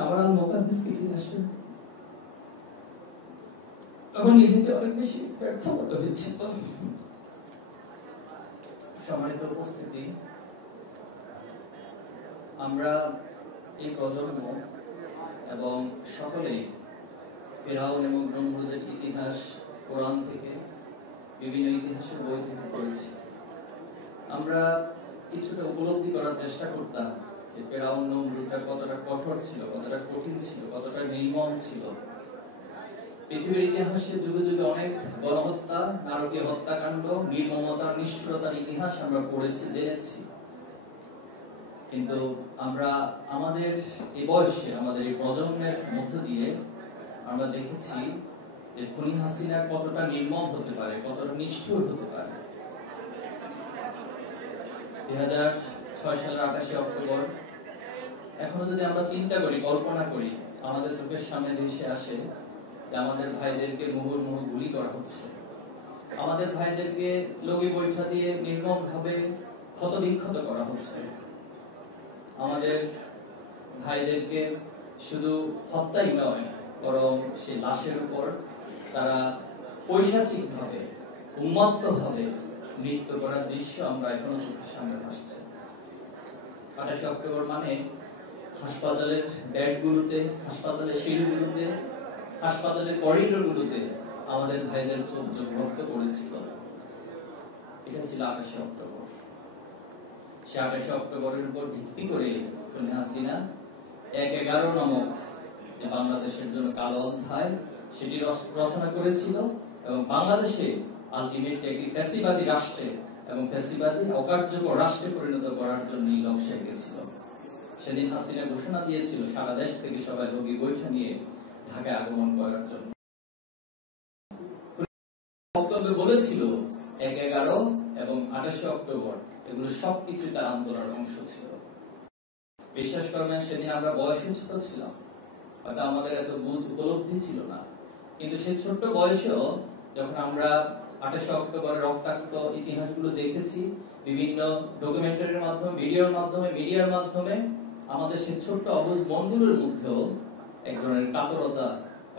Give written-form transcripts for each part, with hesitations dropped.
আবার আল মুকাদ্দাসকে ফিরে আসবেন। তখন নিজেকে অনেক বেশি ব্যর্থ মনে হয়েছিল। সম্মানিত উপস্থিতি, আমরা এই প্রজন্ম এবং সকলেই ফিরআউন এবং নমরুদের ইতিহাস কোরআন থেকে, বিভিন্ন ইতিহাসের বই থেকে পড়েছি। আমরা কিছুটা উপলব্ধি করার চেষ্টা করতাম যে ফিরআউন নমরুদরা কতটা কঠোর ছিল, কতটা কঠিন ছিল, কতটা নির্মম ছিল। পৃথিবীর ইতিহাসে যুগে যুগে অনেক গণহত্যা, নারকীয় হত্যাকাণ্ড, নির্মমতার, নিষ্ঠুরতার ইতিহাস আমরা পড়েছি, জেনেছি। কিন্তু আমরা আমাদের এই বয়সে, আমাদের এই প্রজন্মের মধ্য দিয়ে আমরা দেখেছি যে খুনি হাসিনা কতটা নির্মম হতে পারে, কতটা নিষ্ঠুর হতে পারে। 2006 সালের 28 অক্টোবর এখনো যদি আমরা চিন্তা করি, কল্পনা করি, আমাদের চোখের সামনে ভেসে আসে যে আমাদের ভাইদেরকে মুহুর্মুহু গুলি করা হচ্ছে, আমাদের ভাইদেরকে লগি বৈঠা দিয়ে নির্মম ভাবে ক্ষতবিক্ষত করা হচ্ছে, আমাদের ভাইদেরকে শুধু হত্যাই নয়, বরং সেই লাশের উপর তারা পৈশাচিক ভাবে, উন্মত্ত ভাবে নৃত্য করার দৃশ্য আমরা এখনো চোখের সামনে ভাসছে। 28 অক্টোবর মানে হাসপাতালের বেডগুলোতে, হাসপাতালের সিঁড়িগুলোতে, হাসপাতালের করিডোরগুলোতে আমাদের ভাইদের চোখ চোখ রক্ত পড়েছিল। এটা ছিল 28 অক্টোবর। সে 28 অক্টোবরের উপর ভিত্তি করে খুনি হাসিনা 1/11 নামক যে বাংলাদেশের জন্য কালো অধ্যায় সেটি রচনা করেছিল এবং বাংলাদেশে আলটিমেটলি একটি ফ্যাসিবাদী রাষ্ট্রে এবং ফ্যাসিবাদী অকার্যকর রাষ্ট্রে পরিণত করার জন্য লক্ষ্য রেখেছিল। সেদিন হাসিনা ঘোষণা দিয়েছিল সারা দেশ থেকে সবাই রোগী বৈঠা নিয়ে ঢাকায় আগমন করার জন্য। বক্তব্যে বলেছিল 1/11 এবং 28 অক্টোবর এগুলো সবকিছু তার আন্দোলনের অংশ ছিল। বিশ্বাস করবেন, সেদিন আমরা বয়সে ছোট ছিলাম, হয়তো আমাদের এত বুঝ উপলব্ধি ছিল না, কিন্তু সেই ছোট্ট বয়সেও যখন আমরা 28 অক্টোবরের রক্তাক্ত ইতিহাসগুলো দেখেছি, বিভিন্ন ডকুমেন্টারির মাধ্যমে, মিডিয়ার মাধ্যমে আমাদের সেই ছোট্ট অবুঝ মনগুলোর মধ্যেও এক ধরনের কাতরতা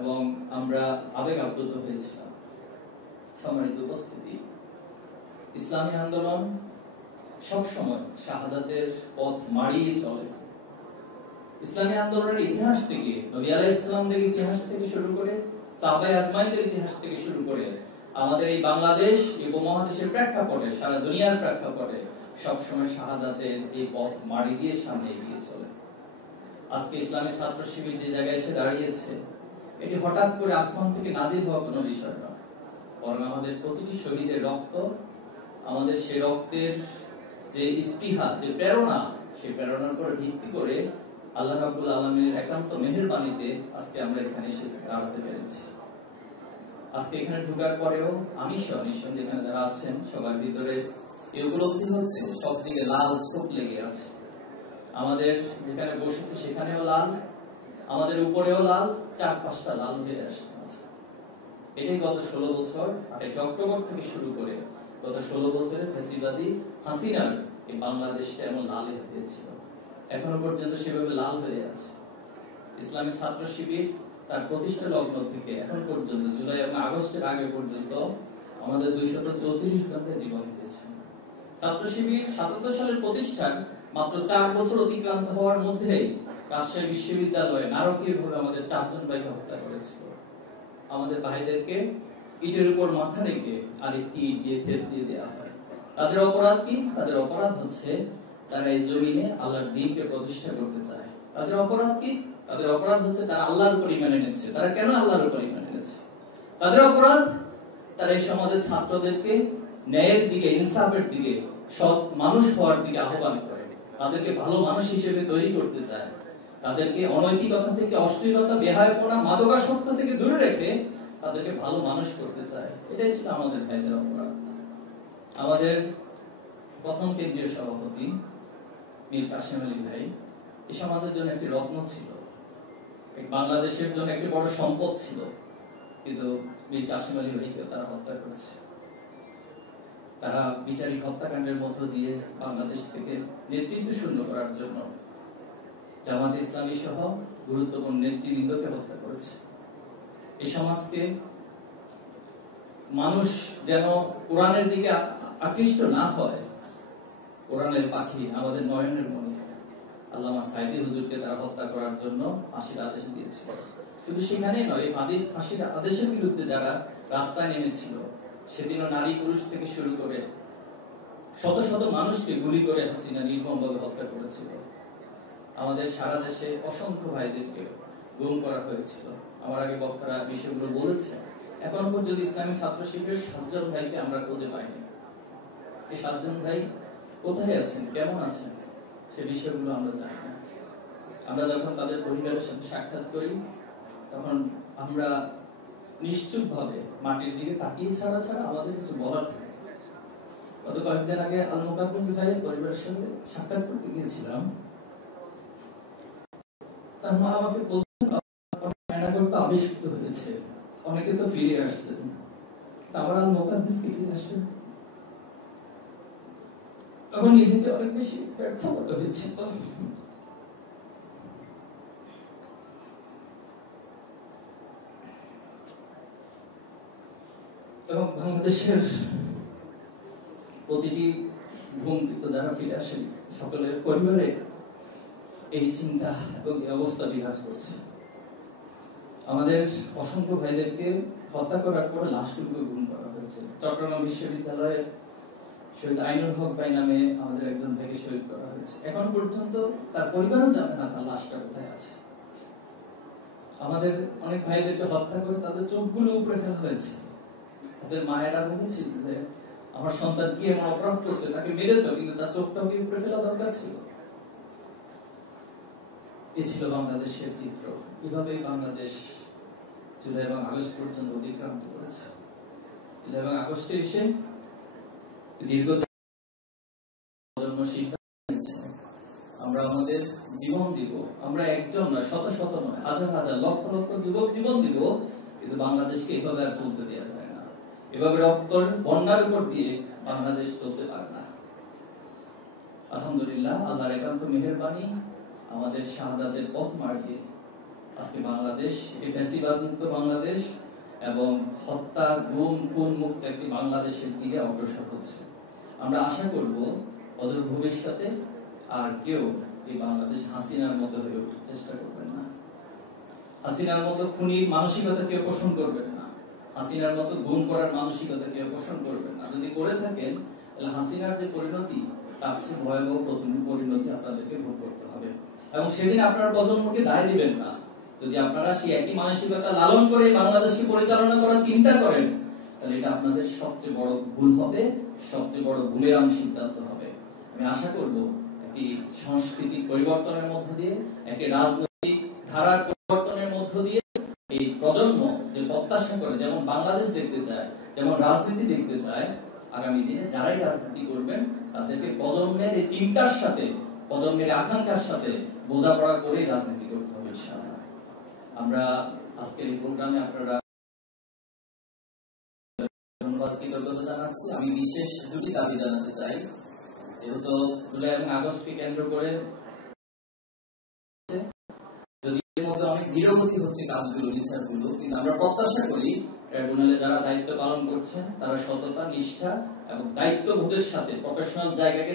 এবং আমরা আবেগ আপ্লুত হয়েছিলাম। সম্মানিত উপস্থিতি, ইসলামী আন্দোলন সবসময় শাহাদাতের পথ মাড়িয়ে চলে। ইসলামী আন্দোলনের ইতিহাস থেকে, নবী আলাইহিস সালামের ইতিহাস থেকে শুরু করে, সাহাবায়ে আজমাইনদের ইতিহাস থেকে শুরু করে আমাদের এই বাংলাদেশ, এই উপমহাদেশের প্রেক্ষাপটে, সারা দুনিয়ার প্রেক্ষাপটে সবসময় শাহাদাতের এই পথ মাড়ি দিয়ে সামনে এগিয়ে চলে। আজকে ইসলামী ছাত্র শিবির যে জায়গায় এসে দাঁড়িয়েছে, এটি হঠাৎ করে আসমান থেকে নাজিল হওয়া কোনো বিষয় নয়, বরং আমাদের প্রতিটি শহীদের রক্ত, আমাদের সে রক্তের যে স্পৃহা, যে প্রেরণা, সেই প্রেরণার উপর ভিত্তি করে আল্লাহ রাব্বুল আলামিনের একান্ত মেহেরবানিতে আজকে আমরা এখানে এসে দাঁড়াতে পেরেছি। আজকে এখানে ঢোকার পরেও আমি সহ নিঃসন্দেহে এখানে যারা আছেন সবার ভিতরে এই উপলব্ধি হচ্ছে সব দিকে লাল ছোপ লেগে আছে। আমাদের যেখানে বসেছি সেখানেও লাল, আমাদের উপরেও লাল, 4-5টা লাল হয়ে আসছে। এটাই গত 16 বছর 28 অক্টোবর থেকে শুরু করে গত 16 বছরে ফ্যাসিবাদী হাসিনার এই বাংলাদেশটা এমন লাল হয়েছিল, এখনো পর্যন্ত সেভাবে লাল হয়ে আছে। ইসলামী ছাত্র শিবির তার প্রতিষ্ঠা লগ্ন থেকে এখন পর্যন্ত জুলাই এবং আগস্টের আগে পর্যন্ত আমাদের 234 জনকে জীবন দিয়েছে। ছাত্র শিবির 77 সালের প্রতিষ্ঠান মাত্র 4 বছর অতিক্রান্ত হওয়ার মধ্যেই রাজশাহী বিশ্ববিদ্যালয়ে নারকীয়ভাবে আমাদের 4 জন ভাইকে হত্যা করেছিল। আমাদের ভাইদেরকে ইটের উপর মাথা রেখে আরেকটি ইট দিয়ে থেতলিয়ে দেওয়া হয়। তাদের অপরাধ কি? তাদের অপরাধ হচ্ছে তারা এই জমিনে আল্লাহর দ্বীনকে প্রতিষ্ঠা করতে চায়। তাদের অপরাধ কি? তাদের অপরাধ হচ্ছে তারা আল্লাহর উপর ঈমান এনেছে। তারা কেন আল্লাহর উপর ঈমান এনেছে? তাদের অপরাধ তারা এই সমাজের ছাত্রদেরকে ন্যায়ের দিকে, ইনসাফের দিকে, সৎ মানুষ হওয়ার দিকে আহ্বান করে, তাদেরকে ভালো মানুষ হিসেবে তৈরি করতে চায়, তাদেরকে অনৈতিকতা থেকে, অশ্লীলতা, বেহায়াপনা, মাদকাসক্ত থেকে দূরে রেখে তাদেরকে ভালো মানুষ করতে চায়। এটাই ছিল আমাদের ভাইদের অপরাধ। আমাদের প্রথম কেন্দ্রীয় সভাপতি মীর কাসেম আলী ভাই এই সমাজের জন্য একটি রত্ন ছিল, বাংলাদেশের জন্য একটি বড় সম্পদ ছিল, কিন্তু মীর কাসেম আলী ভাইকে তারা হত্যা করেছে। তারা বিচারিক হত্যাকাণ্ডের মধ্য দিয়ে বাংলাদেশ থেকে নেতৃত্ব শূন্য করার জন্য জামাত ইসলামী সহ গুরুত্বপূর্ণ নেতৃবৃন্দকে হত্যা করেছে। এই সমাজকে মানুষ যেন কোরআনের দিকে আকৃষ্ট না হয়, কোরআনের পাখি আমাদের নয়নের মণি আল্লামা সাইদি হুজুরকে তারা হত্যা করার জন্য ফাঁসির আদেশ দিয়েছিল। কিন্তু সেখানেই নয়, ফাঁসির আদেশের বিরুদ্ধে যারা রাস্তায় নেমেছিল, সেদিনও নারী পুরুষ থেকে শুরু করে শত শত মানুষকে গুলি করে হাসিনা নির্মমভাবে হত্যা করেছিল। আমাদের সারা দেশে অসংখ্য ভাইদেরকে গুম করা হয়েছিল। আমার আগে বক্তারা বিষয়গুলো বলেছে। এখন পর্যন্ত ইসলামী ছাত্র শিবিরের 7 জন ভাইকে আমরা খুঁজে পাইনি। এই 7 জন ভাই কোথায় আছেন, কেমন আছেন, সে বিষয়গুলো আমরা জানি না। আমরা যখন তাদের পরিবারের সাথে সাক্ষাৎ করি, তখন আমরা নিশ্চুপভাবে মাটির দিকে তাকিয়ে ছাড়া আমাদের কিছু বলার থাকে। গত কয়েকদিন আগে আল মুকাদ্দাস ভাইয়ের পরিবারের সাথে সাক্ষাৎ করতে গিয়েছিলাম। তার মা আমাকে বলতেন আবিষ্কৃত হয়েছে, অনেকে তো ফিরে আসছেন, আবার আল মুকাদ্দাসকে ফিরে আসবেন। তখন নিজেকে অনেক বেশি ব্যর্থ মনে হয়েছিল। এবং বাংলাদেশের প্রতিটি ভূমিকৃত যারা ফিরে আসেন, সকলের পরিবারে এই চিন্তা এবং এই অবস্থা বিরাজ করছে। আমাদের অসংখ্য ভাইদেরকে হত্যা করার পরে লাশগুলোকে গুম করা হয়েছে। চট্টগ্রাম বিশ্ববিদ্যালয়ের শহীদ আইনুল হক ভাই নামে আমাদের একজন ভাইকে শহীদ করা হয়েছে। এখন পর্যন্ত তার পরিবারও জানে না তার লাশটা কোথায় আছে। আমাদের অনেক ভাইদেরকে হত্যা করে তাদের চোখগুলো উপড়ে ফেলা হয়েছে। তাদের মায়েরা বলেছিল যে আমার সন্তান কি এমন অপরাধ করছে, তাকে মেরেছ, কিন্তু তার চোখটাও কি উপড়ে ফেলা দরকার ছিল। এ ছিল বাংলাদেশের চিত্র। এভাবেই বাংলাদেশ জুলাই এবং আগস্ট পর্যন্ত অতিক্রান্ত করেছে। জুলাই এবং আগস্টে এসে দীর্ঘ আমরা আমাদের জীবন দিব। আমরা একজন নয়, শত শত নয়, হাজার হাজার লক্ষ লক্ষ যুবক জীবন দিব, কিন্তু বাংলাদেশকে এভাবে আর চলতে দেওয়া যায় না। এভাবে রক্তের বন্যার উপর দিয়ে বাংলাদেশ চলতে পারে না। আলহামদুলিল্লাহ, আল্লাহর একান্ত মেহেরবানি, আমাদের শাহাদাতের পথ মারিয়ে আজকে বাংলাদেশ একটি ফ্যাসিবাদ মুক্ত বাংলাদেশ এবং হত্যা, গুম, খুন মুক্ত একটি বাংলাদেশের দিকে অগ্রসর হচ্ছে। আমরা আশা করব অদূর ভবিষ্যতে আর কেউ এই বাংলাদেশ হাসিনার মতো হয়ে উঠতে চেষ্টা করবেন না। হাসিনার মতো খুনির মানসিকতা কেউ পোষণ করবেন না। হাসিনার মতো গুম করার মানসিকতা কেউ পোষণ করবেন না। যদি করে থাকেন, তাহলে হাসিনার যে পরিণতি, তার চেয়ে ভয়াবহ পরিণতি আপনাদেরকে ভোগ করতে হবে। এবং সেদিন আপনার প্রজন্মকে দায় দিবেন না। যদি আপনারা সেই একই মানসিকতা লালন করে বাংলাদেশকে পরিচালনা করার চিন্তা করেন, তাহলে এটা আপনাদের সবচেয়ে বড় ভুল হবে, সবচেয়ে বড় বুমেরাং সিদ্ধান্ত হবে। আমি আশা করব একটি সাংস্কৃতিক পরিবর্তনের মধ্য দিয়ে, একটি রাজনৈতিক ধারার পরিবর্তনের মধ্য দিয়ে এই প্রজন্ম যে প্রত্যাশা করে, যেমন বাংলাদেশ দেখতে চায়, যেমন রাজনীতি দেখতে চায়, আগামী দিনে যারাই রাজনীতি করবেন তাদেরকে প্রজন্মের এই চিন্তার সাথে, প্রজন্মের আকাঙ্ক্ষার সাথে বোঝাপড়া করেই রাজনীতি করতে হবে ইনশাআল্লাহ। আমরা আজকের এই প্রোগ্রামে আপনারা ধন্যবাদ, কৃতজ্ঞতা জানাচ্ছি। আমি বিশেষ দুটি দাবি জানাতে চাই। যেহেতু জুলাই এবং আগস্টকে কেন্দ্র করে যদি এর মধ্যে অনেক ধীরগতি হচ্ছে কাজগুলো, বিচারগুলো, কিন্তু আমরা প্রত্যাশা করি ট্রাইব্যুনালে যারা দায়িত্ব পালন করছেন তারা সততা, নিষ্ঠা এবং দায়িত্ববোধের সাথে প্রফেশনাল জায়গাকে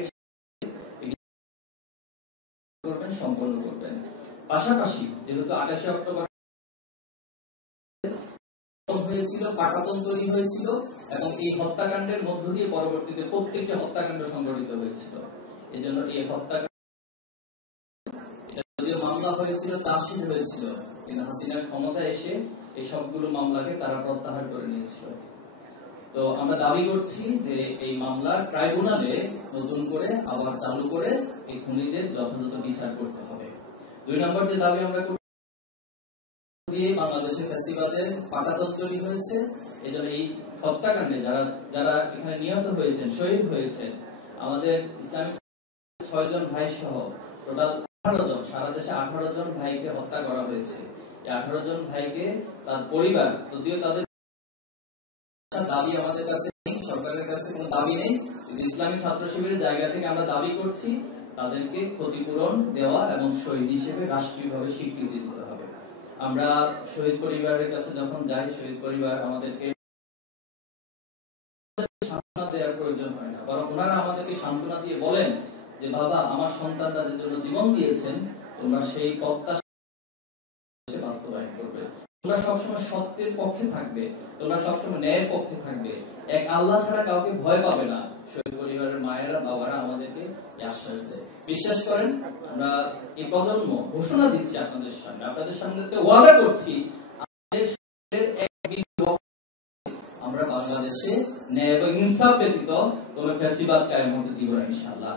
করবেন, সম্পন্ন করবেন। পাশাপাশি যেহেতু 28 অক্টোবর হয়েছিল, পাটাতন তৈরি হয়েছিল এবং এই হত্যাকাণ্ডের মধ্য দিয়ে পরবর্তীতে প্রত্যেকটি হত্যাকাণ্ড সংঘটিত হয়েছিল। এজন্য এই হত্যাকাণ্ড যদিও মামলা হয়েছিল, চার্জশিট হয়েছিল, কিন্তু হাসিনার ক্ষমতা এসে এই সবগুলো মামলাকে তারা প্রত্যাহার করে নিয়েছিল। তো আমরা দাবি করছি যে এই মামলার ট্রাইব্যুনালে নতুন করে আবার চালু করে এই খুনিদের যথাযথ বিচার করতে হবে। 2 নম্বর যে দাবি আমরা দিয়ে বাংলাদেশের ফ্যাসিবাদের পাটাতন তৈরি হয়েছে, এজন্য এই হত্যাকাণ্ডে যারা এখানে নিহত হয়েছেন, শহীদ হয়েছেন, আমাদের ইসলামিক 6 জন ভাই সহ টোটাল 18 জন, সারা দেশে 18 জন ভাইকে হত্যা করা হয়েছে। এই 18 জন ভাইকে তার পরিবার, যদিও তাদের দাবি আমাদের কাছে নেই, সরকারের কাছে কোনো দাবি নেই, কিন্তু ইসলামী ছাত্র শিবিরের জায়গা থেকে আমরা দাবি করছি তাদেরকে ক্ষতিপূরণ দেওয়া এবং শহীদ হিসেবে রাষ্ট্রীয়ভাবে স্বীকৃতি দিতে হবে। আমরা শহীদ পরিবারের কাছে যখন যাই, শহীদ পরিবার আমাদেরকে সান্ত্বনা দেওয়ার প্রয়োজন হয় না, বরং ওনারা আমাদেরকে সান্ত্বনা দিয়ে বলেন যে বাবা, আমার সন্তান তাদের জন্য জীবন দিয়েছেন, তোমরা সেই প্রত্যাশা বাস্তবায়ন করবে, তোমরা সবসময় সত্যের পক্ষে থাকবে, তোমরা সবসময় ন্যায়ের পক্ষে থাকবে, এক আল্লাহ ছাড়া কাউকে ভয় পাবে না। শহীদ পরিবারের মায়েরা, বাবারা আমাদেরকে আশ্বাস দেয়। বিশ্বাস করেন, আমরা এই প্রজন্ম ঘোষণা দিচ্ছি আপনাদের সামনে ওয়াদা করছি, আমরা বাংলাদেশে ন্যায় এবং ইনসাফ ব্যতীত কোন ফ্যাসিবাদ কায়েম হতে দিব না ইনশাআল্লাহ।